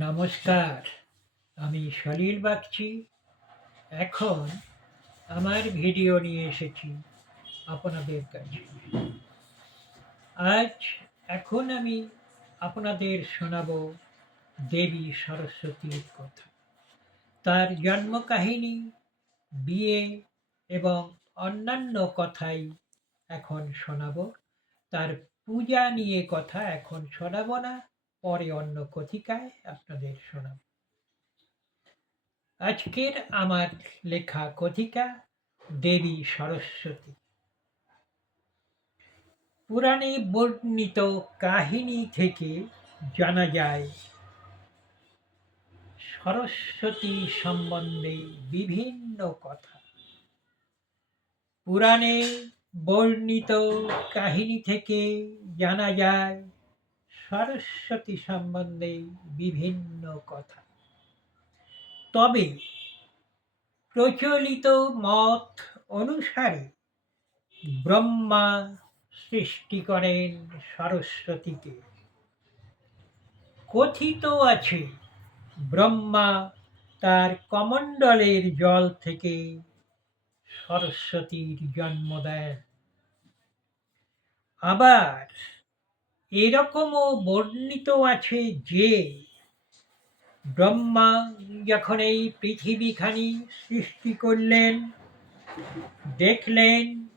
নমস্কার, আমি সলিল বাগচি। এখন আমার ভিডিও নিয়ে এসেছি আপনাদের কাছে। আজ এখন আমি আপনাদের শোনাব দেবী সরস্বতীর কথা। তার জন্ম কাহিনী বিয়ে এবং অন্যান্য কথাই এখন শোনাব। তার পূজা নিয়ে কথা এখন শোনাবো না। পরে অন্য কথিকায় আপনাদের শোনাব। আজকের আমার লেখা কথিকা দেবী সরস্বতী। পুরাণে বর্ণিত কাহিনী থেকে জানা যায়, সরস্বতী সম্বন্ধে বিভিন্ন কথা। পুরাণে বর্ণিত কাহিনী থেকে জানা যায় সরস্বতী সম্বন্ধে বিভিন্ন কথা। তবে প্রচলিত মত অনুসারে ব্রহ্মা সৃষ্টি করেন সরস্বতীকে। কথিত আছে, ব্রহ্মা তার কমণ্ডলের জল থেকে সরস্বতীর জন্ম দেন। আবার এরকমও বর্ণিত আছে যে, ব্রহ্মা যখন এই পৃথিবীখানি সৃষ্টি করলেন, দেখলেন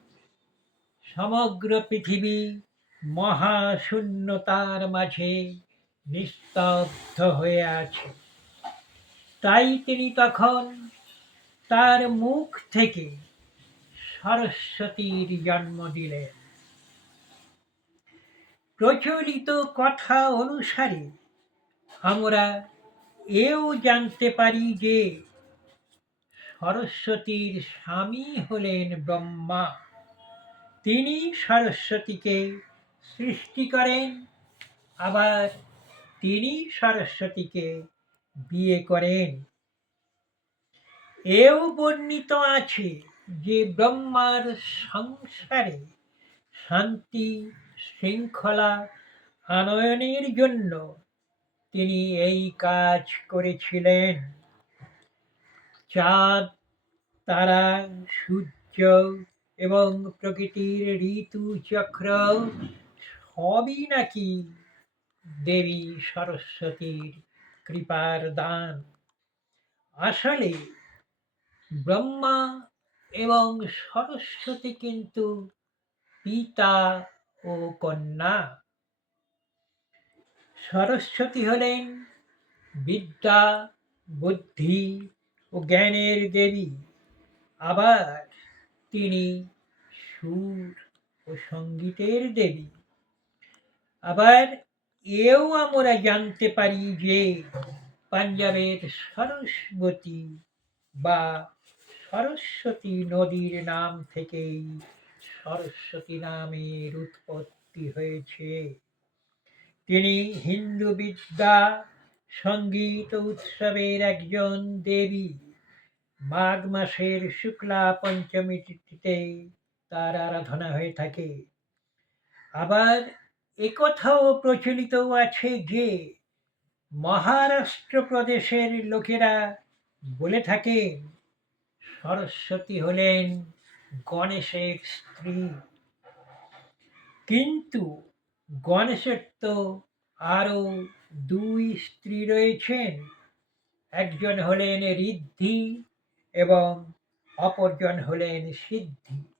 সমগ্র পৃথিবী মহাশূন্যতার মাঝে নিস্তব্ধ হয়ে আছে। তাই তিনি তখন তার মুখ থেকে সরস্বতীর জন্ম দিলেন। প্রচলিত কথা অনুসারে আমরা এও জানতে পারি যে সরস্বতীর স্বামী হলেন ব্রহ্মা। তিনি সরস্বতীকে সৃষ্টি করেন, আবার তিনি সরস্বতীকে বিয়ে করেন। এও বর্ণিত আছে যে ব্রহ্মার সংসারে শান্তি শৃঙ্খলা আনয়নের জন্য তিনি এই কাজ করেছিলেন। চাঁদ, তারা, সূর্য এবং প্রকৃতির ঋতুচক্র সবই নাকি দেবী সরস্বতীর কৃপার দান। আসলে ব্রহ্মা এবং সরস্বতী কিন্তু পিতা ও কন্যা সরস্বতী হলেন বিদ্যা, বুদ্ধি ও জ্ঞানের দেবী। আবার তিনি সুর ও সঙ্গীতের দেবী। আবার এও আমরা জানতে পারি যে পাঞ্জাবের সরস্বতী বা সরস্বতী নদীর নাম থেকেই সরস্বতী নামের উৎপত্তি হয়েছে। তিনি হিন্দু বিদ্যা সংগীত উৎসবের একজন দেবী। মাঘ মাসের শুক্লা পঞ্চমী তিথিতে তার আরাধনা হয়ে থাকে। আবার একথাও প্রচলিত আছে যে, মহারাষ্ট্র প্রদেশের লোকেরা বলে থাকেন, সরস্বতী হলেন গণেশের স্ত্রী। কিন্তু গণেশের তো আরও দুই স্ত্রী রয়েছেন। একজন হলেন ঋদ্ধি এবং অপরজন হলেন সিদ্ধি।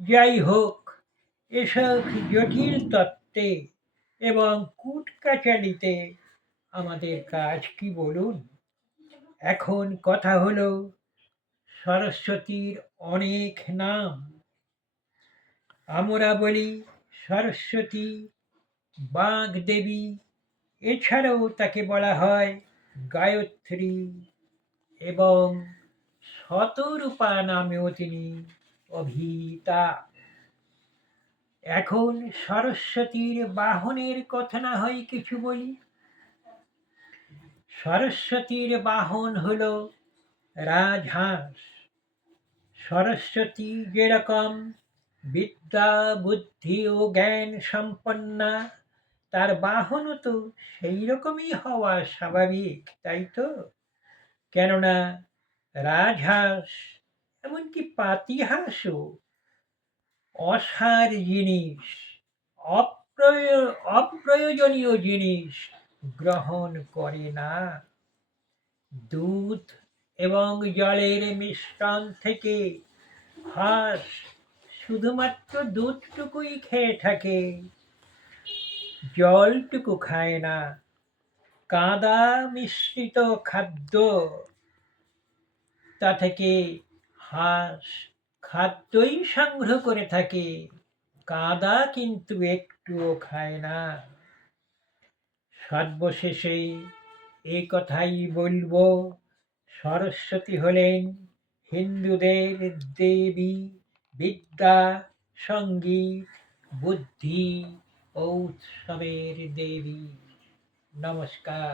যাই হোক, এসব জটিল তত্ত্বে এবং কুটকাচালিতে আমাদের কাজ কি বলুন? এখন কথা হলো সরস্বতীর অনেক নাম। আমরা বলি সরস্বতী, বাঘ দেবী, এছাড়াও তাকে বলা হয় গায়ত্রী এবং শতরূপা নামেও তিনি অভিতা এখন সরস্বতীর বাহনের কথা না হয় কিছু বলি। সরস্বতীর বাহন হল রাজহাঁস। সরস্বতী যেরকম বিদ্যা, বুদ্ধি ও জ্ঞান সম্পন্না, তার বাহনও তো সেই রকমই হওয়া স্বাভাবিক, তাই তো? কেননা রাজহাঁস, এমনকি পাতিহাঁসও অসার জিনিস, অপ্রয়, অপ্রয়োজনীয় জিনিস গ্রহণ করে না। দুধ এবং জলের মিশ্রণ থেকে হাঁস শুধুমাত্র দুধটুকুই খেয়ে থাকে। জলটুকু খায় না। কাদা মিশ্রিত খাদ্য। তা থেকে হাঁস খাদ্যই সংগ্রহ করে থাকে। কাদা কিন্তু একটুও খায় না। সর্বশেষে এ কথাই বলব সরস্বতী হলেন হিন্দুদের দেবী বিদ্যা সংগীত বুদ্ধি ও উৎসবের দেবী। নমস্কার।